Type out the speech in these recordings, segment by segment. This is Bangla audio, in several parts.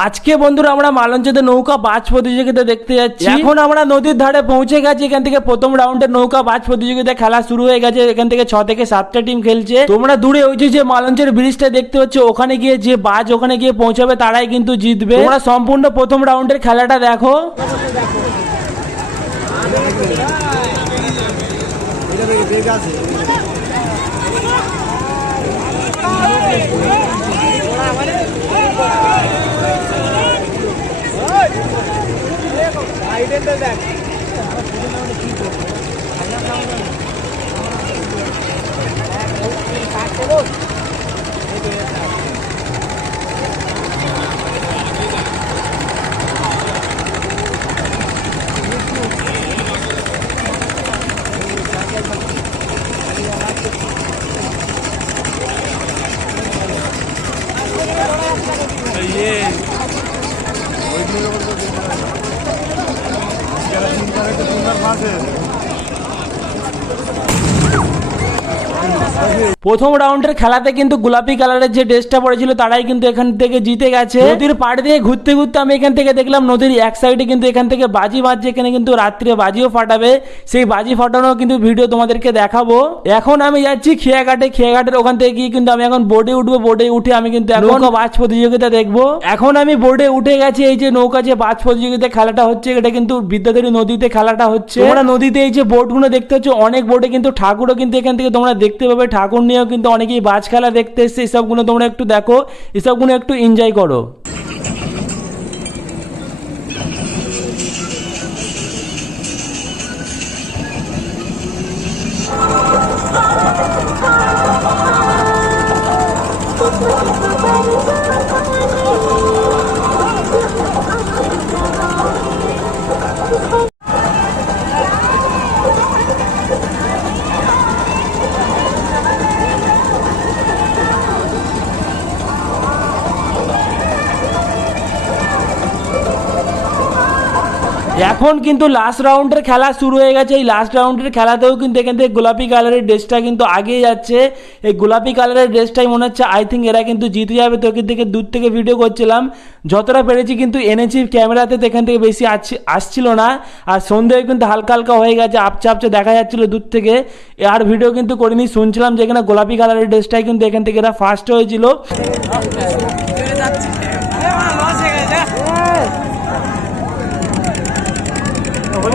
আজকে বন্ধুরা আমরা মালঞ্চতে নৌকা বাজ প্রতিযোগিতা দেখতে যাচ্ছি। এখন আমরা নদীর ধারে পৌঁছে গেছি, এখান থেকে প্রথম রাউন্ডে নৌকা বাজ প্রতিযোগিতা খেলা শুরু হয়ে গেছে। এখান থেকে ছ থেকে সাতটা টিম খেলছে। তোমরা দূরে ওই যে যে মালঞ্চের ব্রিজটা দেখতে পাচ্ছ, ওখানে গিয়ে যে বাজ ওখানে গিয়ে পৌঁছাবে, তারাই কিন্তু জিতবে। তোমরা সম্পূর্ণ প্রথম রাউন্ডের খেলাটা দেখো। সাইডে দেখ সুন্দর আছে প্রথম রাউন্ডের খেলাতে কিন্তু গোলাপি কালারের যে ড্রেসটা পড়েছিল তারাই কিন্তু এখান থেকে জিতে গেছে। নদীর পাড় দিয়ে ঘুরতে ঘুরতে আমি এখান থেকে দেখলাম নদীর এক সাইডে কিন্তু এখান থেকে বাজি বাজছে এখানে কিন্তু রাত্রে বাজিও ফাটাবে। সেই বাজি ফাটানো কিন্তু ভিডিও তোমাদেরকে দেখাবো। এখন আমি যাচ্ছি খেয়াঘাটে খেয়াঘাটের ওখান থেকে গিয়ে কিন্তু আমি এখন বোর্ডে উঠবো বোর্ডে উঠে আমি কিন্তু এখন বাজ প্রতিযোগিতা দেখব। এখন আমি বোর্ডে উঠে গেছি এই যে নৌকা যে বাজ প্রতিযোগিতা খেলাটা হচ্ছে এটা কিন্তু বিদ্যাধরী নদীতে খেলাটা হচ্ছে। তোমরা নদীতে এই যে বোটগুলো দেখতে হচ্ছে অনেক বোর্ডে কিন্তু ঠাকুরও কিন্তু এখান থেকে তোমরা দেখতে পাবে ঠাকুর নিয়েও কিন্তু অনেকেই বাজ খেলা দেখতে এসছে। এসবগুলো তোমরা একটু দেখো এসবগুলো একটু এনজয় করো। এখন কিন্তু লাস্ট রাউন্ডের খেলা শুরু হয়ে গেছে। এই লাস্ট রাউন্ডের খেলাতেও কিন্তু এখান থেকে গোলাপি কালারের ড্রেসটা কিন্তু আগিয়ে যাচ্ছে। এই গোলাপি কালারের ড্রেসটাই মনে হচ্ছে আই থিঙ্ক এরা কিন্তু জিতে যাবে। তো এখান থেকে দূর থেকে ভিডিও করছিলাম। যতটা পেরেছি কিন্তু এনেছি ক্যামেরাতে, তো এখান থেকে বেশি আসছি- আসছিল না। আর সন্ধ্যেও কিন্তু হালকা হালকা হয়ে গেছে, আপচে আপচে দেখা যাচ্ছিল দূর থেকে। আর ভিডিও কিন্তু করিনি, শুনছিলাম যে এখানে গোলাপি কালারের ড্রেসটাই কিন্তু এখান থেকে এরা ফার্স্ট হয়েছিল।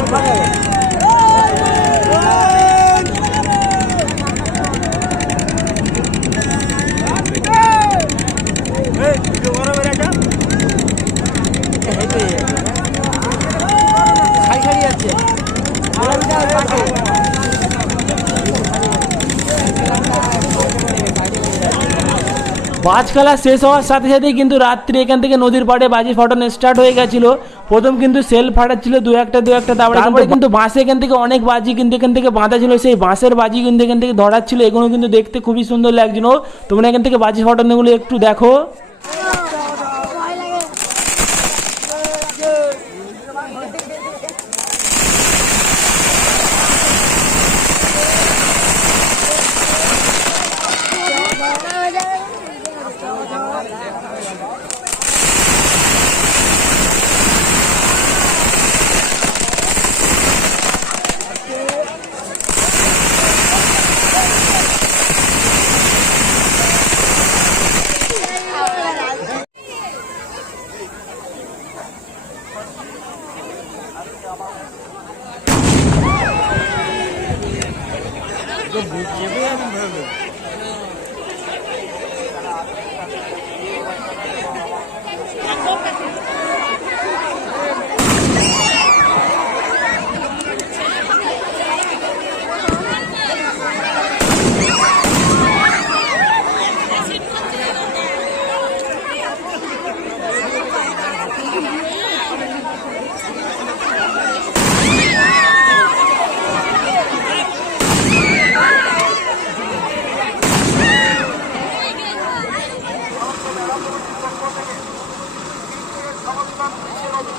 Mana? বাজ খেলা শেষ হওয়ার সাথে সাথেই কিন্তু রাত্রি এখান থেকে নদীর পাড়ে বাজি ফাটানো স্টার্ট হয়ে গেছিল। প্রথম কিন্তু সেল ফাটাচ্ছিল দু একটা দু একটা তারপরে তারপরে কিন্তু বাঁশে এখান থেকে অনেক বাজি কিন্তু এখান থেকে বাঁধা ছিল। সেই বাঁশের বাজি কিন্তু এখান থেকে ধরাচ্ছিল। এগুলো কিন্তু দেখতে খুবই সুন্দর লাগছিল। তোমরা এখান থেকে বাজি ফাটানোগুলো একটু দেখো। বুঝ যাবে আমি ভালো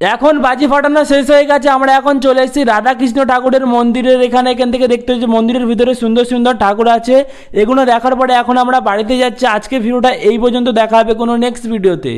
এখন বাজি ফাটানো শেষ হয়ে গেছে, আমরা এখন চলে এসেছি রাধাকৃষ্ণ ঠাকুরের মন্দিরের, এখানে এখান থেকে দেখতে হচ্ছে মন্দিরের ভিতরে সুন্দর সুন্দর ঠাকুর আছে। এগুলো দেখার পরে এখন আমরা বাড়িতে যাচ্ছি। আজকে ভিডিওটা এই পর্যন্ত, দেখা হবে কোনো নেক্সট ভিডিওতে